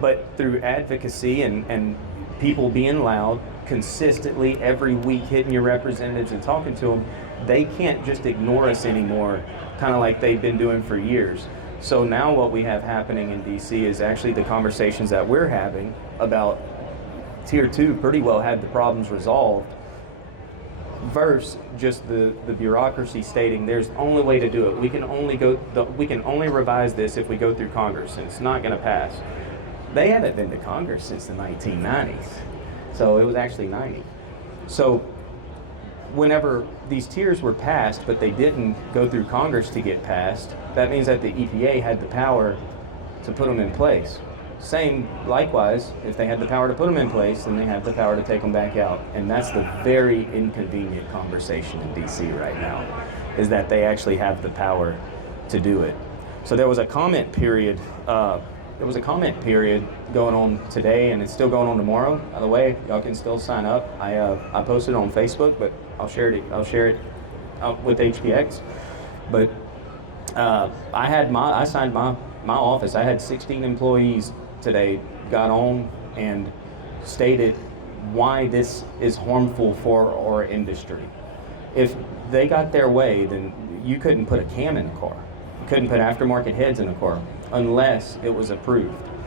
But through advocacy and people being loud consistently every week, hitting your representatives and talking to them, they can't just ignore us anymore, kind of like they've been doing for years. So now what we have happening in DC is actually the conversations that we're having about Tier 2 pretty well had the problems resolved, versus just the bureaucracy stating there's only way to do it. We can only revise this if we go through Congress, and it's not going to pass. They haven't been to Congress since the 1990s, so it was actually 90. So whenever these tiers were passed, but they didn't go through Congress to get passed, that means that the EPA had the power to put them in place. Same, likewise, if they had the power to put them in place, then they have the power to take them back out. And that's the very inconvenient conversation in DC right now, is that they actually have the power to do it. So there was a comment period. Going on today, and it's still going on tomorrow. By the way, y'all can still sign up. I posted it on Facebook, but I'll share it with HPX. But I signed my office. I had 16 employees today got on and stated why this is harmful for our industry. If they got their way, then you couldn't put a cam in a car. You couldn't put aftermarket heads in a car unless it was approved.